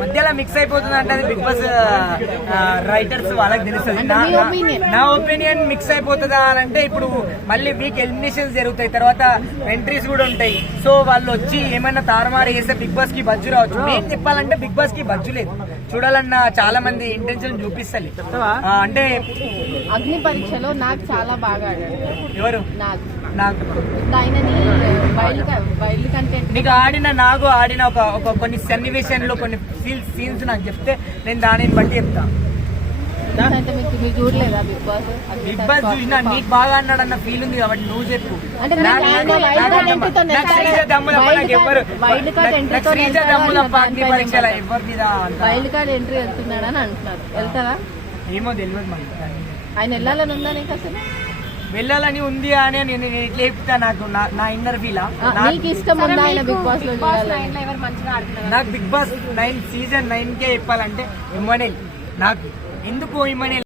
మధ్యలో మిక్స్ అయిపోతుంది అంటే అది బిగ్ బాస్ రైటర్స్ వాళ్ళకి తెలుస్తుంది. నా ఒపీనియన్ మిక్స్ అయిపోతుందా అని అంటే ఇప్పుడు మళ్ళీ వీక్ ఎలిమినేషన్స్ జరుగుతాయి, తర్వాత ఎంట్రీస్ కూడా ఉంటాయి. సో వాళ్ళు వచ్చి ఏమైనా తారుమారు చేస్తే బిగ్ బాస్ కి బజ్జు రావచ్చు. నేను చెప్పాలంటే బిగ్ బాస్ కి బజ్జు లేదు, చూడాలన్న చాలా మంది ఇంటెన్షన్ చూపిస్తలే. అంటే అగ్ని పరీక్షలో నాకు చాలా బాగా ఆడాడు. ఎవరు? నాకు నీకు నాకు ఆడిన ఒక కొన్ని సన్నివేశంలో కొన్ని సీన్స్ నాకు చెప్తే నేను దానిని బట్టి చెప్తా. బిగ్ బాస్ చూసినా నీకు బాగా అన్నాడు అన్న ఫీల్ ఉంది కాబట్టి నువ్వు చెప్పు. శ్రీజ దమ్ము తప్ప అగ్ని పరీక్షల ఎవరి మీద వైల్డ్ కార్డ్ ఎంట్రీ వెళ్తున్నాడని అంటున్నారు. వెళ్తారా? ఏమో తెలియదు మనకి. ఆయన వెళ్ళాలని ఉందా నీకు? అసలు వెళ్ళాలని ఉంది అని నేను ఎట్లా చెప్తా, నాకు నా ఇన్నర్ ఫీల్. నాకు బిగ్ బాస్ 9 సీజన్ 9 కే చెప్పాలంటే ఇమ్మనేల్. నాకు ఎందుకు ఇమ్మనేల్